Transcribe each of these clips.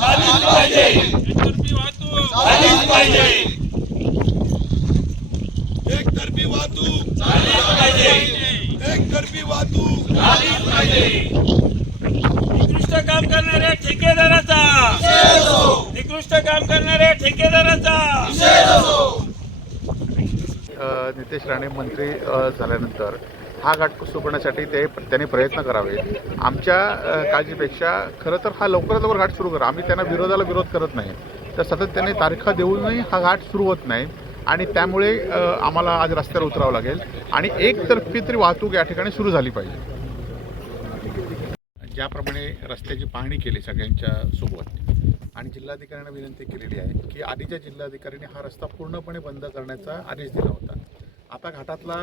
वाहतूक झालीच पाहिजे. एकतर्फी वाहतूक. झालीच पाहिजे. एकतर्फी वाहतूक. झालीच पाहिजे. एकतर्फी वाहतूक. झालीच पाहिजे. निकृष्ट काम करणाऱ्या ठेकेदाराचा. निकृष्ट काम करणाऱ्या ठेकेदाराचा. अ, नितेश राणे मंत्री झाल्यानंतर हा घाट सुकण्यासाठी करण्यासाठी ते त्यांनी प्रयत्न करावे. आमच्या काळजीपेक्षा खरं तर हा लवकरात लवकर घाट सुरू करा. आम्ही त्यांना विरोधाला विरोध करत नाही. तर सतत त्यांनी तारखा देऊनही हा घाट सुरू होत नाही. आणि त्यामुळे आम्हाला आज रस्त्यावर उतरावं लागेल. आणि एकतर्फी तरी वाहतूक या ठिकाणी सुरू झाली पाहिजे. ज्याप्रमाणे रस्त्याची पाहणी केली सगळ्यांच्या सोबत आणि जिल्हाधिकाऱ्यांना विनंती केलेली आहे की आधीच्या जिल्हाधिकाऱ्यांनी हा रस्ता पूर्णपणे बंद करण्याचा आदेश दिला होता. आता घाटातला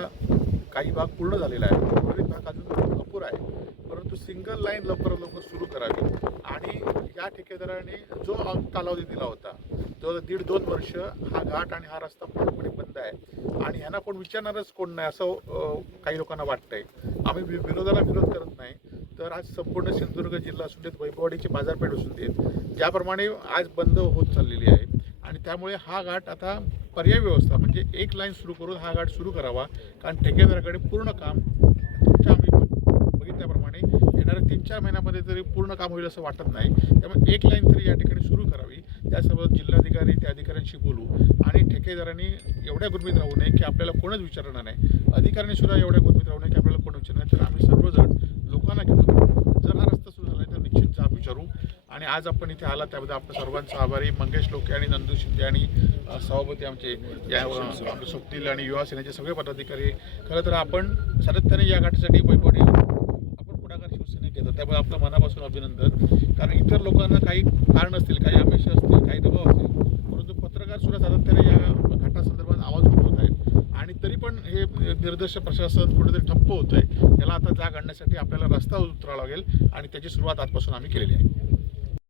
काही भाग पूर्ण झालेला आहे. उर्वरित भाग अजून अपुरा आहे. परंतु सिंगल लाईन लवकरात लवकर सुरू करावी. आणि या ठेकेदाराने जो कालावधी दिला होता जो दीड दोन वर्ष हा घाट आणि हा रस्ता पूर्णपणे बंद आहे. आणि ह्यांना कोण विचारणारच कोण नाही असं काही लोकांना वाटतंय. आम्ही वि- विरोधाला विरोध करत नाही. तर आज संपूर्ण सिंधुदुर्ग जिल्हा असून देत वैभववाडीची बाजारपेठ असून देत ज्याप्रमाणे आज बंद होत चाललेली आहे. आणि त्यामुळे हा घाट आता पर्याय व्यवस्था म्हणजे एक लाईन सुरू करून हा घाट सुरू करावा. कारण ठेकेदाराकडे पूर्ण काम तुमच्या आम्ही बघितल्याप्रमाणे येणाऱ्या तीन चार महिन्यामध्ये तरी पूर्ण काम होईल असं वाटत नाही त्यामुळे एक लाईन तरी या ठिकाणी सुरू करावी. त्यासोबत जिल्हाधिकारी त्या अधिकाऱ्यांशी बोलू आणि ठेकेदारांनी एवढ्या गुरमीत राहू नये की आपल्याला कोणच विचारणार नाही. अधिकाऱ्यांनी सुद्धा एवढ्या गुरमीत राहू नये की आपल्याला कोण विचारणार नाही. तर आम्ही सर्वजण लोकांना घेऊन जर हा रस्ता सुरू झाला तर निश्चित जाब विचारू आणि आज आपण इथे आला त्याबद्दल आपलं सर्वांचा आभारी. मंगेश लोके आणि नंदू शिंदे आणि सभापती आमचे या अ, सुप्तील आणि युवा सेनेचे सगळे पदाधिकारी. खरं तर आपण सातत्याने या घाटीसाठी वैभवडी आपण पुढाकार शिवसेने घेतो. त्यामुळे आपलं मनापासून अभिनंदन. कारण इतर लोकांना काही कारण असतील काही अपेक्षा असतील काही दबाव असतील परंतु पत्रकार सुद्धा सातत्याने या घाटासंदर्भात आवाज उठवत आहेत. आणि तरी पण हे निर्देश प्रशासन कुठेतरी ठप्प होत आहे याला आता जाग आणण्यासाठी आपल्याला रस्ता उतरावा लागेल आणि त्याची सुरुवात आजपासून आम्ही केलेली आहे.